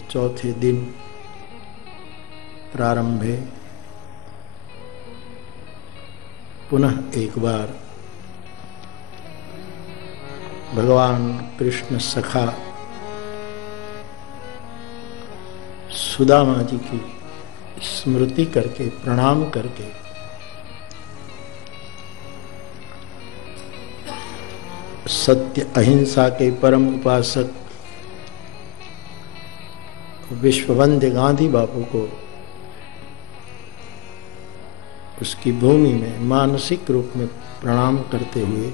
चौथे दिन प्रारंभे पुनः एक बार भगवान कृष्ण सखा सुदामा जी की स्मृति करके प्रणाम करके सत्य अहिंसा के परम उपासक विश्ववंद्य गांधी बापू को उसकी भूमि में मानसिक रूप में प्रणाम करते हुए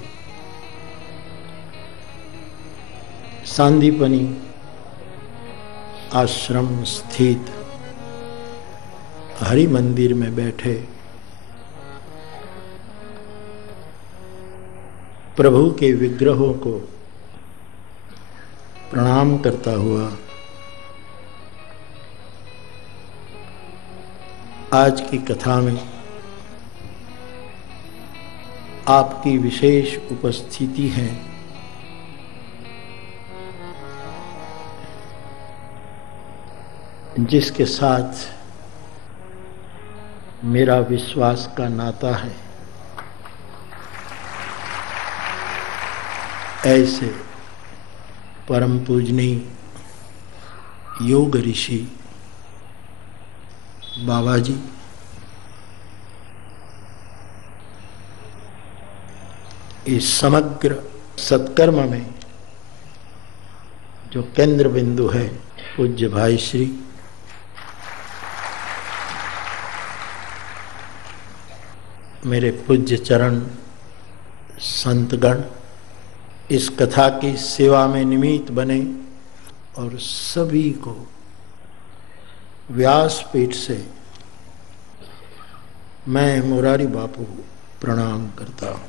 सांदीपनी आश्रम स्थित हरि मंदिर में बैठे प्रभु के विग्रहों को प्रणाम करता हुआ आज की कथा में आपकी विशेष उपस्थिति है। जिसके साथ मेरा विश्वास का नाता है। ऐसे परम पूजनीय योग ऋषि बाबा जी इस समग्र सत्कर्म में जो केंद्र बिंदु है, पूज्य भाई श्री मेरे पूज्य चरण संतगण इस कथा की सेवा में निमित्त बने और सभी को व्यासपीठ से मैं मुरारी बापू प्रणाम करता हूँ।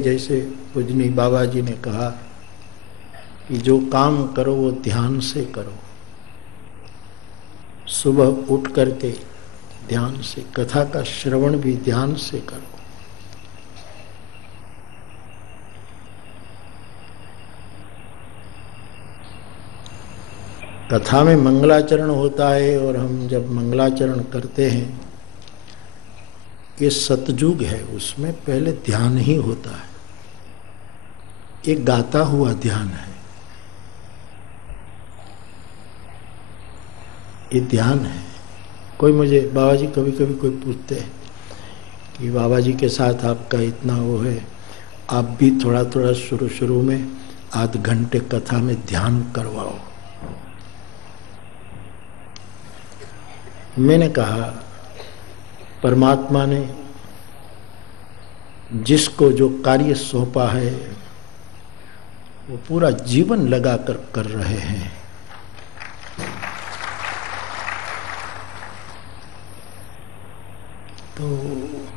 जैसे पूजनी बाबा जी ने कहा कि जो काम करो वो ध्यान से करो, सुबह उठ करके ध्यान से, कथा का श्रवण भी ध्यान से करो। कथा में मंगलाचरण होता है और हम जब मंगलाचरण करते हैं, ये सतयुग है, उसमें पहले ध्यान ही होता है। एक गाता हुआ ध्यान है, ये ध्यान है। कोई मुझे बाबा जी कभी कभी कोई पूछते हैं कि बाबा जी के साथ आपका इतना वो है, आप भी थोड़ा थोड़ा शुरू में आध घंटे कथा में ध्यान करवाओ। मैंने कहा परमात्मा ने जिसको जो कार्य सौंपा है वो पूरा जीवन लगाकर कर रहे हैं। तो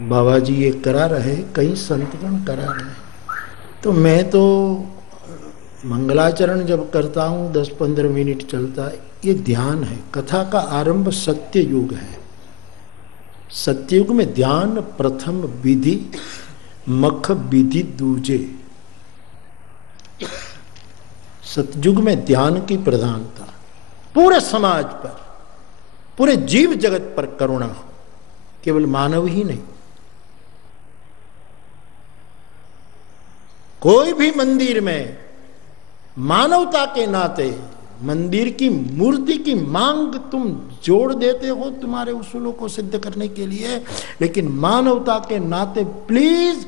बाबा जी ये करा रहे, कई संतगण करा रहे। तो मैं तो मंगलाचरण जब करता हूँ 10-15 मिनट चलता है, ये ध्यान है। कथा का आरंभ सत्य युग है। सत्ययुग में ध्यान प्रथम विधि, मख विधि दूजे। सतयुग में ध्यान की प्रधानता, पूरे समाज पर, पूरे जीव जगत पर करुणा हो, केवल मानव ही नहीं। कोई भी मंदिर में मानवता के नाते मंदिर की मूर्ति की मांग तुम जोड़ देते हो तुम्हारे उसूलों को सिद्ध करने के लिए, लेकिन मानवता के नाते प्लीज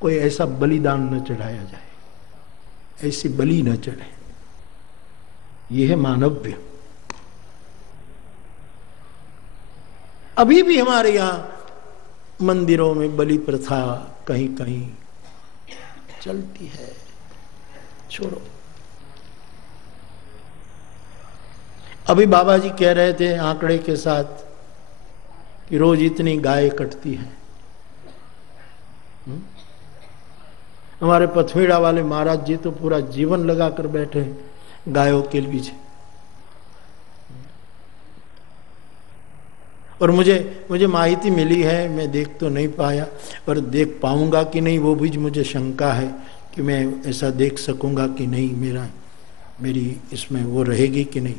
कोई ऐसा बलिदान न चढ़ाया जाए, ऐसी बलि न चढ़े। यह है मानव्य। अभी भी हमारे यहां मंदिरों में बलि प्रथा कहीं कहीं चलती है। छोड़ो। अभी बाबा जी कह रहे थे आंकड़े के साथ कि रोज इतनी गाय कटती है। हमारे पथमेड़ा वाले महाराज जी तो पूरा जीवन लगाकर बैठे हैं गायों के पीछे। और मुझे माहिती मिली है, मैं देख तो नहीं पाया, पर देख पाऊंगा कि नहीं वो भी मुझे शंका है कि मैं ऐसा देख सकूंगा कि नहीं, मेरी इसमें वो रहेगी कि नहीं।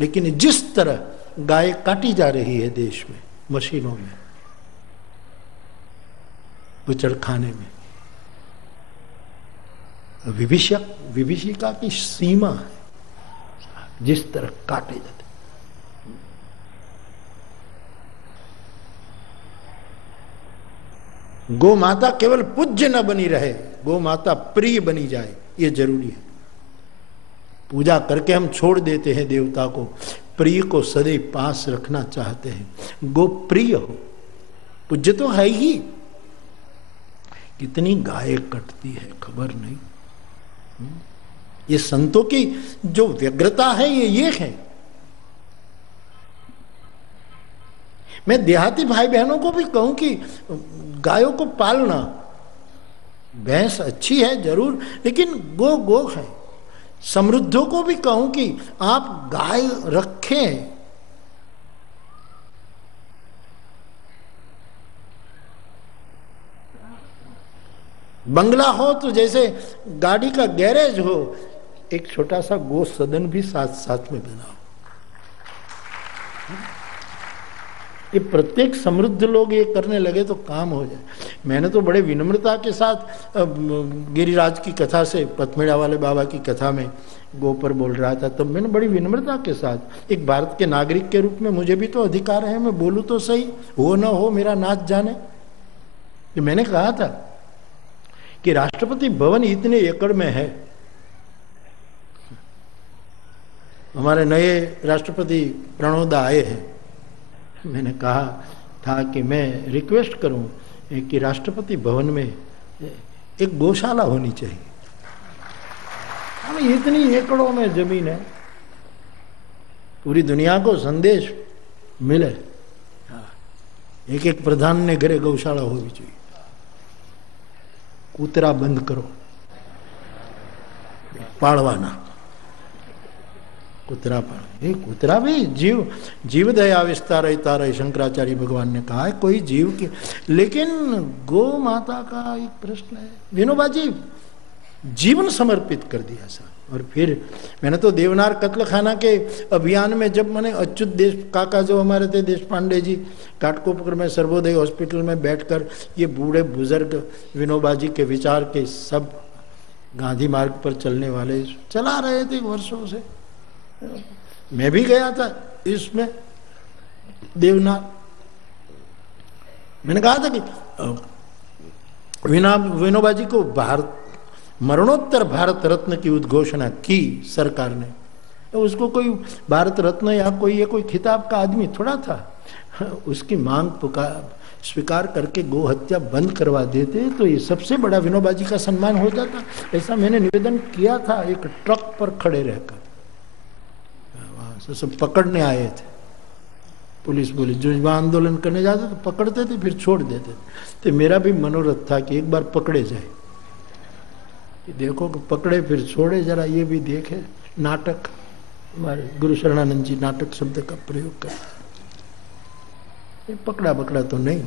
लेकिन जिस तरह गाय काटी जा रही है देश में, मशीनों में, बुचड़खाने में, विभीषिका की सीमा है, जिस तरह काटे जाते। गौ माता केवल पूज्य न बनी रहे, गौ माता प्रिय बनी जाए, ये जरूरी है। पूजा करके हम छोड़ देते हैं देवता को, प्रिय को सदैव पास रखना चाहते हैं। गो प्रिय हो, पूज्य तो है ही। कितनी गाय कटती है खबर नहीं। ये संतों की जो व्यग्रता है ये है। मैं देहाती भाई बहनों को भी कहूं कि गायों को पालना, भैंस अच्छी है जरूर, लेकिन गो है। समृद्धों को भी कहूं कि आप गाय रखें। बंगला हो तो जैसे गाड़ी का गैरेज हो, एक छोटा सा गो सदन भी साथ साथ में बनाओ। ये प्रत्येक समृद्ध लोग ये करने लगे तो काम हो जाए। मैंने तो बड़े विनम्रता के साथ गिरिराज की कथा से, पथमेड़ा वाले बाबा की कथा में गो पर बोल रहा था, तब मैंने बड़ी विनम्रता के साथ, एक भारत के नागरिक के रूप में मुझे भी तो अधिकार है, मैं बोलूं तो सही, हो ना हो मेरा नाच जाने। तो मैंने कहा था कि राष्ट्रपति भवन इतने एकड़ में है, हमारे नए राष्ट्रपति प्रणोदा आए हैं, मैंने कहा था कि मैं रिक्वेस्ट करूं कि राष्ट्रपति भवन में एक गौशाला होनी चाहिए। हमें इतनी एकड़ों में जमीन है, पूरी दुनिया को संदेश मिले, एक एक प्रधान ने घरे गौशाला होनी चाहिए। कूतरा बंद करो, पाड़वाना कुतरा पाल, ये कुतरा भी जीव दया विस्तार तारा शंकराचार्य भगवान ने कहा है, कोई जीव की। लेकिन गो माता का एक प्रश्न है। विनोबा जी जीवन समर्पित कर दिया सर। और फिर मैंने तो देवनार कत्लखाना के अभियान में, जब मैंने अच्युत देश काका जो हमारे थे, देश पांडे जी, घाटकोपर में सर्वोदय हॉस्पिटल में बैठकर ये बूढ़े बुजुर्ग विनोबा जी के विचार के सब गांधी मार्ग पर चलने वाले चला रहे थे वर्षों से। मैं भी गया था इसमें देवनाथ। मैंने कहा था कि विनोबा जी को मरणोत्तर भारत रत्न की उद्घोषणा की सरकार ने, तो उसको कोई भारत रत्न या कोई खिताब का आदमी थोड़ा था। उसकी मांग स्वीकार करके गो हत्या बंद करवा देते तो ये सबसे बड़ा विनोबा जी का सम्मान हो जाता। ऐसा मैंने निवेदन किया था एक ट्रक पर खड़े रहकर। सब पकड़ने आए थे, पुलिस जो आंदोलन करने जाते तो पकड़ते थे, फिर छोड़ देते थे। तो मेरा भी मनोरथ था कि एक बार पकड़े जाए, देखो कि पकड़े फिर छोड़े, जरा ये भी देखे। नाटक, हमारे गुरु शरणानंद जी नाटक शब्द का प्रयोग कर, पकड़ा बकड़ा तो नहीं।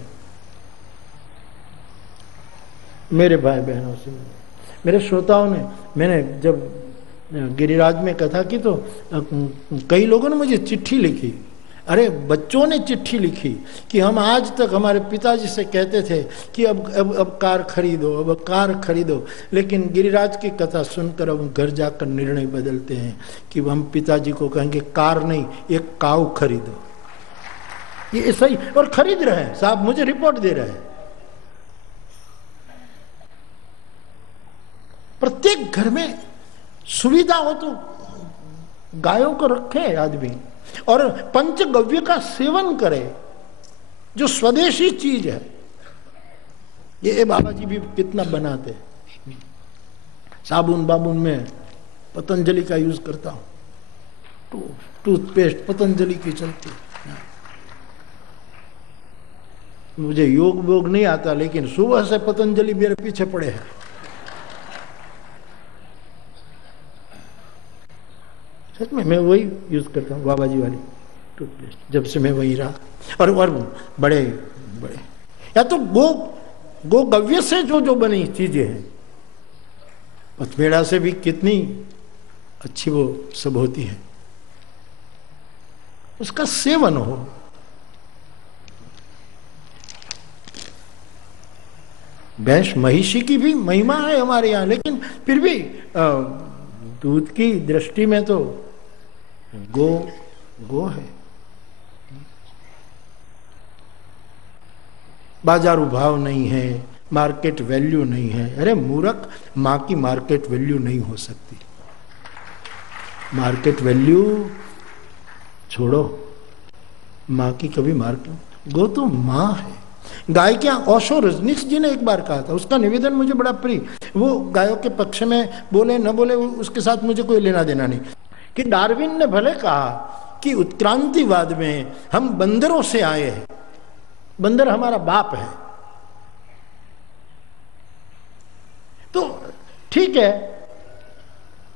मेरे भाई बहनों से, मेरे श्रोताओं ने, मैंने जब गिरिराज में कथा की तो कई लोगों ने मुझे चिट्ठी लिखी। अरे बच्चों ने चिट्ठी लिखी कि हम आज तक हमारे पिताजी से कहते थे कि अब कार खरीदो, अब कार खरीदो, लेकिन गिरिराज की कथा सुनकर अब घर जाकर निर्णय बदलते हैं कि हम पिताजी को कहेंगे कार नहीं, एक काऊ खरीदो। ये सही, और खरीद रहे हैं साहब, मुझे रिपोर्ट दे रहे हैं। प्रत्येक घर में सुविधा हो तो गायों को रखे आदमी, और पंचगव्य का सेवन करे, जो स्वदेशी चीज है। ये बाबा जी भी कितना बनाते, साबुन बाबुन में पतंजलि का यूज करता हूं, टूथपेस्ट पतंजलि की चलती। मुझे योग वोग नहीं आता, लेकिन सुबह से पतंजलि मेरे पीछे पड़े हैं। सच में मैं वही यूज करता हूँ, बाबा जी वाली टूथपेस्ट, जब से मैं वही रहा। और बड़े या तो गो गव्य से जो बनी चीजें हैं, पथमेड़ा से भी कितनी अच्छी वो सब होती है, उसका सेवन हो। भैंस महिषी की भी महिमा है हमारे यहाँ, लेकिन फिर भी दूध की दृष्टि में तो गो गो है। बाजारू भाव नहीं है, मार्केट वैल्यू नहीं है। अरे मूर्ख, मां की मार्केट वैल्यू नहीं हो सकती। मार्केट वैल्यू छोड़ो, मां की कभी मार्केट, गो तो मां है। गाय क्या, ओशो रजनीश जी ने एक बार कहा था, उसका निवेदन मुझे बड़ा प्रिय, वो गायों के पक्ष में बोले न बोले उसके साथ मुझे कोई लेना देना नहीं, कि डार्विन ने भले कहा कि उत्क्रांतिवाद में हम बंदरों से आए हैं, बंदर हमारा बाप है, तो ठीक है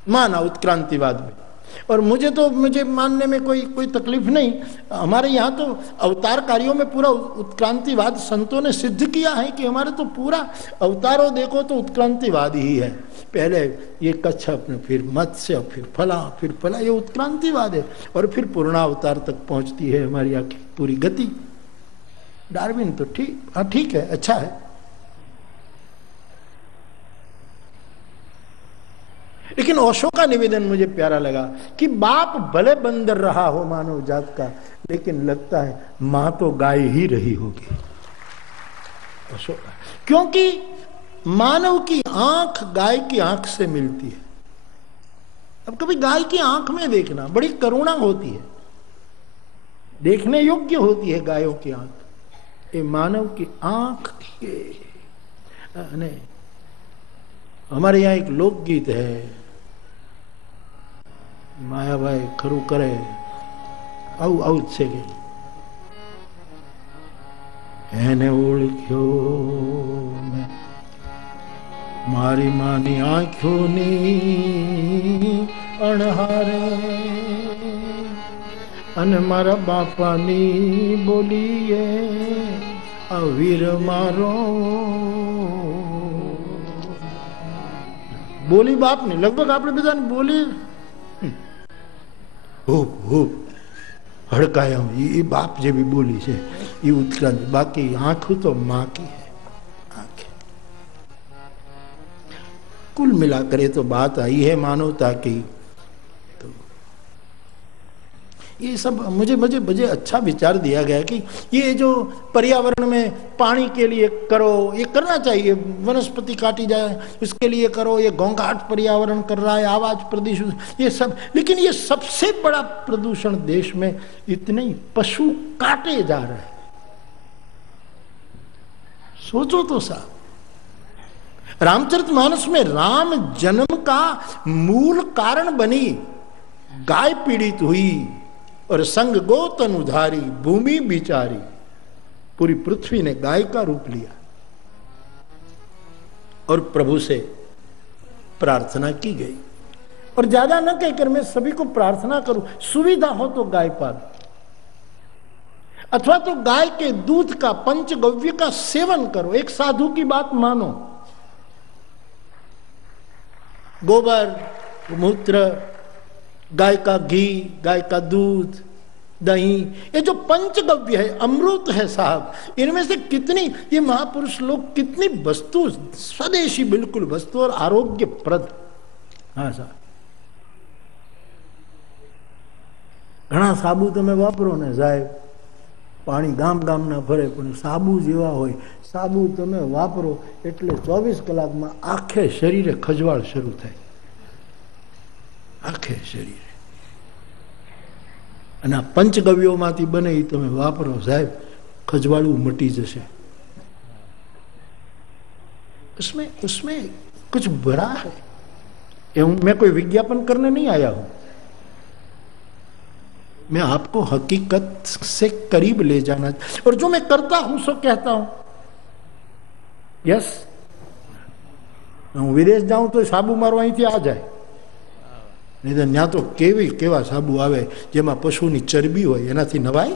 माना उत्क्रांतिवाद में, और मुझे मानने में कोई तकलीफ नहीं। हमारे यहाँ तो अवतार कार्यों में पूरा उत्क्रांतिवाद संतों ने सिद्ध किया है कि हमारे तो पूरा अवतारों देखो तो उत्क्रांतिवाद ही है। पहले ये कच्छप, फिर मत्स्य, फिर फला, ये उत्क्रांतिवाद है, और फिर पूर्णावतार तक पहुंचती है हमारी आखिर पूरी गति। डार्विन तो ठीक है, अच्छा है, लेकिन ओशो का निवेदन मुझे प्यारा लगा कि बाप भले बंदर रहा हो मानव जात का, लेकिन लगता है मां तो गाय ही रही होगी। ओशो का, क्योंकि मानव की आंख गाय की आंख से मिलती है। अब कभी गाय की आंख में देखना, बड़ी करुणा होती है, देखने योग्य होती है गायों की आंख। ये मानव की आंख नहीं। हमारे यहाँ एक लोकगीत है, मायाभाई खरू करे आउ છે કે એને ઓળખ્યો મેં મારી માની આંખોની અણહારે અને મારા બાપાની બોલીએ આ વીર મારો। બોલી બાપની લગભગ આપણે બધાની બોલી हड़काया, ये बाप जे भी बोली है ये उत्क्रांति। बाकी आंख तो मां की है, आंखें। कुल मिलाकर तो बात आई है मानवता की। तो ये सब मुझे अच्छा विचार दिया गया कि ये जो पर्यावरण में पानी के लिए करो, ये करना चाहिए, वनस्पति काटी जाए उसके लिए करो, ये घोंघाट पर्यावरण कर रहा है, आवाज प्रदूषण, ये सब। लेकिन ये सबसे बड़ा प्रदूषण देश में इतने ही पशु काटे जा रहे हैं। सोचो तो साहब, रामचरितमानस में राम जन्म का मूल कारण बनी गाय पीड़ित हुई और संग गोतन उधारी भूमि बिचारी। पूरी पृथ्वी ने गाय का रूप लिया और प्रभु से प्रार्थना की गई। और ज्यादा न कहकर मैं सभी को प्रार्थना करूं, सुविधा हो तो गाय पालो, अथवा तो गाय के दूध का, पंचगव्य का सेवन करो। एक साधु की बात मानो, गोबर, मूत्र, गाय का घी, गाय का दूध, दही, ये जो पंचगव्य है, अमृत है साहब। इनमें से कितनी ये महापुरुष लोग कितनी वस्तु, स्वदेशी बिल्कुल वस्तु और आरोग्यप्रद। हाँ साहब, घना साबु तमे वापरो ने साहेब, पानी गाम गाम ना फरे पण साबु जेवा होय, साबु तमे वापरो एटले 24 कलाक में आखे शरीरे खजवाळ शरू थाय, आखे शरीरे। અને આ પંચગવ્યોમાંથી બને એ તમે વાપરો સાહેબ, ખજવાળું મટી જશે। उसमें कुछ बड़ा है। मैं कोई विज्ञापन करने नहीं आया हूं, मैं आपको हकीकत से करीब ले जाना, और जो मैं करता हूं सो कहता हूं। यस, હું વિદેશ જાઉં તો સાબુ મારો અહીંથી આ જાય, नहीं तो ત્યાં तो केवा साबु आवे जेमा पशुनी चरबी होय, एनाथी नवाय।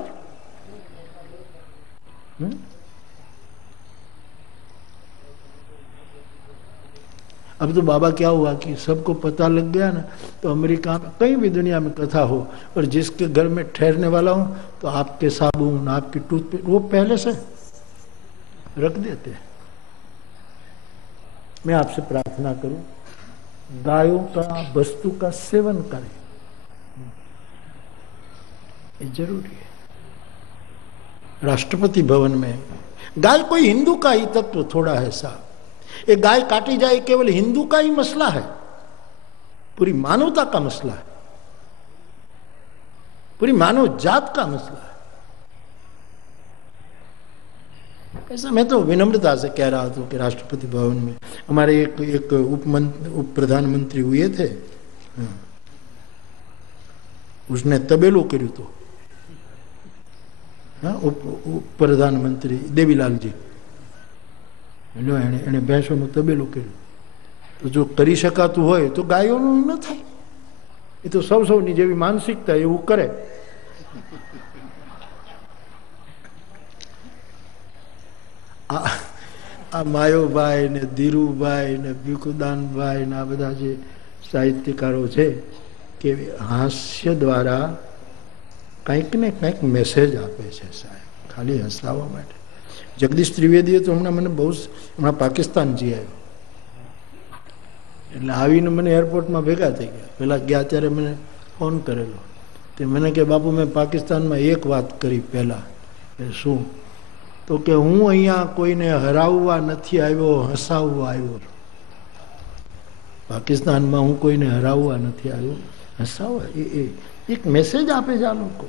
अब तो बाबा क्या हुआ कि सबको पता लग गया ना, तो अमेरिका में कहीं भी दुनिया में कथा हो और जिसके घर में ठहरने वाला हो तो आपके साबुन, आपकी टूथपेस्ट वो पहले से रख देते हैं। मैं आपसे प्रार्थना करूं, गायों का, वस्तु का सेवन करें, ये जरूरी है। राष्ट्रपति भवन में गाय कोई हिंदू का ही तत्व थोड़ा है साहब। एक गाय काटी जाए केवल हिंदू का ही मसला है, पूरी मानवता का मसला है, पूरी मानव जात का मसला है। ऐसा मैं तो विनम्रता से कह रहा था कि राष्ट्रपति भवन में हमारे एक उप प्रधानमंत्री हुए थे, उसने तबेलो કર્યું तो उप प्रधानमंत्री देवीलाल जी એને ભેંસોનું તબેલું કર્યું। તો જો કરી શકાતું હોય તો ગાયોનું ન થાય, એ તો સૌની જેવી માનસિકતા એવું કરે। આ માયોભાઈ ને ધીરુભાઈ ને ભીખુદાનભાઈ ને આ બધા જે સાહિત્યકારો છે કે હાસ્ય દ્વારા કંઈક ને કંઈક મેસેજ આપે છે સાહેબ, ખાલી હસાવવા માટે। જગદીશ ત્રિવેદીએ તો મને બહુ હમણાં પાકિસ્તાન જઈ આવ્યો, એટલે આવીને મને એરપોર્ટમાં ભેગા થઈ ગયા। પહેલાં ગયા ત્યારે મને ફોન કરેલો, તે મને કે બાપુ મેં પાકિસ્તાનમાં એક વાત કરી પહેલાં, શું? તો કે હું અહીંયા કોઈને હરાવવા નથી આવ્યો, હસાવવા આવ્યો। પાકિસ્તાનમાં હું કોઈને હરાવવા નથી આવ્યો, હસાવવા। એ એક મેસેજ આપે છે આ લોકો।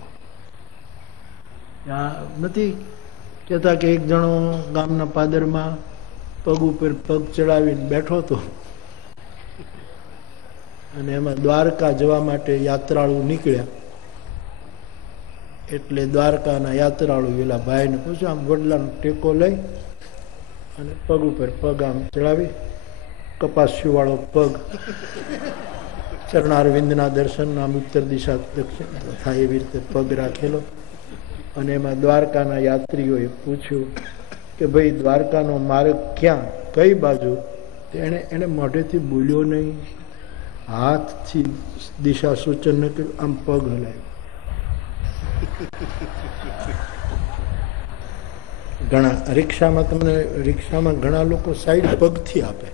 નથી કહેતા કે એક જણો ગામના પાદરમાં પગ ઉપર પગ ચડાવીને બેઠો હતો અને એમાં દ્વારકા જવા માટે યાત્રાળુ નીકળ્યા, એટલે દ્વારકાના યાત્રાળુ પેલા ભાઈને પૂછ્યું, આમ વડલાનો ટેકો લઈ અને પગ ઉપર પગ આમ ચડાવી, કપાસ્યુવાળો પગ, ચરણારવિંદના દર્શન, આમ ઉત્તર દિશા દક્ષિણ થાય એવી રીતે પગ રાખેલો। અને એમાં દ્વારકાના યાત્રીઓએ પૂછ્યું કે ભાઈ દ્વારકાનો માર્ગ ક્યાં, કઈ બાજુ? એને મોઢેથી બોલ્યો નહીં, હાથથી દિશા સૂચન ન કર્યું, આમ પગ હલાવ્યો। ઘણા રિક્ષામાં તમને રિક્ષામાં ઘણા લોકો સાઈડ પગથી આપે,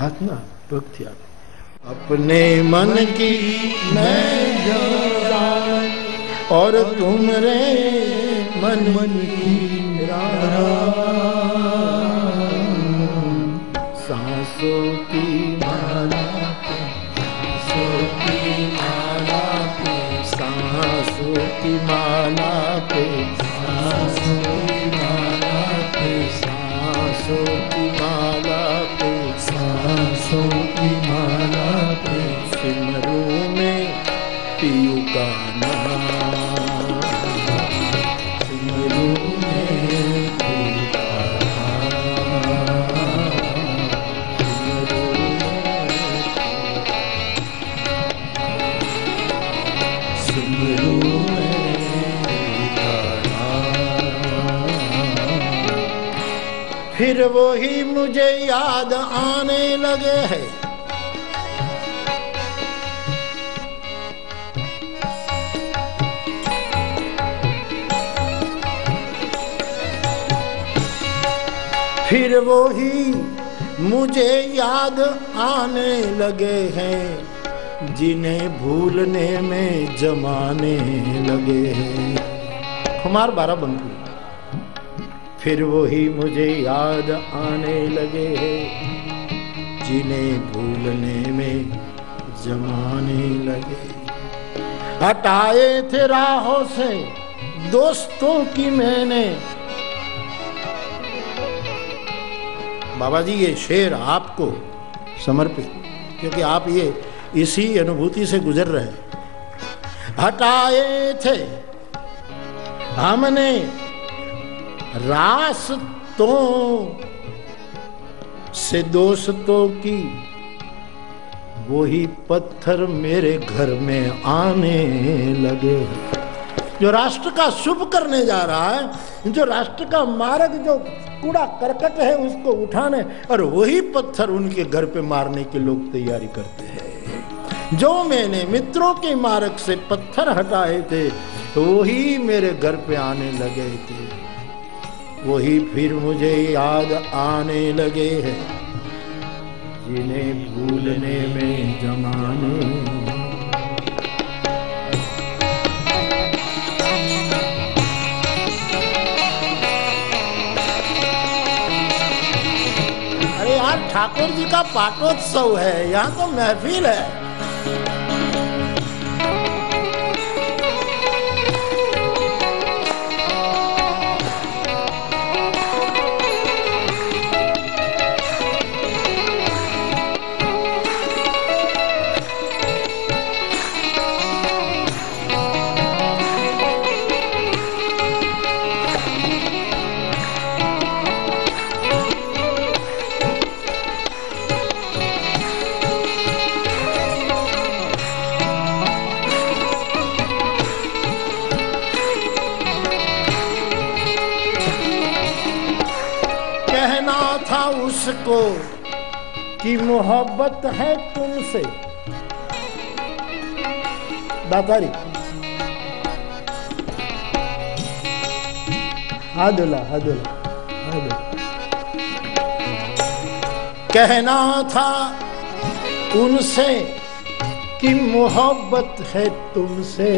હાથના પગથી આપે। अपने मन की मैं जान और तुम रे मन की सांसों की माला पे, सांसों की माला पे, सांसों की माला पे, सांसों की माला पे, सांसों की माला पे, सांसों की माला पे, सिमरू में पियू का नाम, सिमरू में पियू का नाम, सिमरू में पियू का नाम। फिर वही मुझे याद आने लगे है, फिर वो ही मुझे याद आने लगे हैं, जिन्हें भूलने में जमाने लगे हैं। कुमार बाराबंकी। फिर वो ही मुझे याद आने लगे हैं, जिन्हें भूलने में जमाने लगे। हटाए थे राहों से दोस्तों की मैंने। बाबा जी ये शेर आपको समर्पित, क्योंकि आप ये इसी अनुभूति से गुजर रहे। हटाए थे हमने रास्तों से दोस्तों की, वही पत्थर मेरे घर में आने लगे। जो राष्ट्र का शुभ करने जा रहा है, जो राष्ट्र का मार्ग, जो कूड़ा करकट है उसको उठाने, और वही पत्थर उनके घर पे मारने के लोग तैयारी करते हैं। जो मैंने मित्रों के मार्ग से पत्थर हटाए थे वही मेरे घर पे आने लगे थे, वही फिर मुझे याद आने लगे हैं, जिन्हें भूलने में जमाने। अरे यार, ठाकुर जी का पाटोत्सव है, यहाँ तो महफिल है। उसको कि मोहब्बत है तुमसे, दातारी हादुला हादुला हादुला। कहना था उनसे कि मोहब्बत है तुमसे,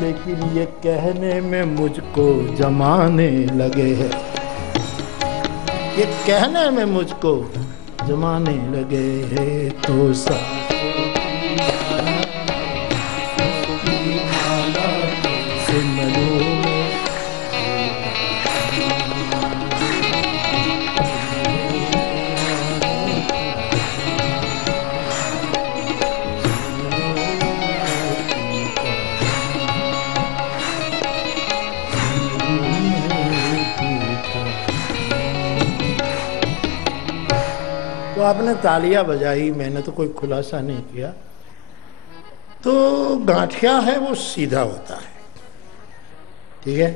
लेकिन ये कहने में मुझको जमाने लगे हैं, ये कहने में मुझको जमाने लगे हैं। तो तो आपने तालियां बजाई, मैंने तो कोई खुलासा नहीं किया। तो गांठिया है वो सीधा होता है, ठीक है,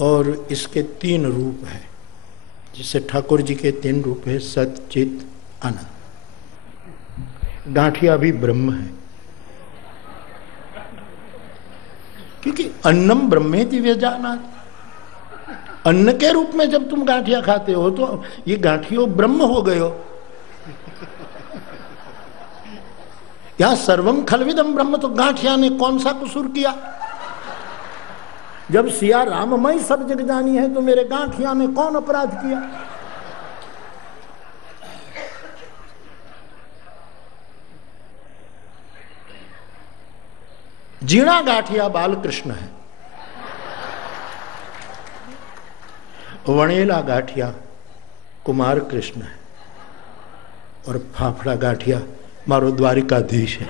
और इसके 3 रूप है, जिससे ठाकुर जी के 3 रूप है, सत चित आनंद। गांठिया भी ब्रह्म है, क्योंकि अन्नम ब्रह्मेति व्यजानाति। अन्न के रूप में जब तुम गांठिया खाते हो तो ये गांठियों ब्रह्म हो गए हो। यहां सर्वम खलविदम ब्रह्म, तो गांठिया ने कौन सा कसूर किया? जब सिया राममय सब जग जानी है तो मेरे गांठिया ने कौन अपराध किया? जीणा गांठिया बाल कृष्ण है, वणेला गांठिया कुमार कृष्ण है, और फाफड़ा गांठिया मारो द्वारिकाधीश है।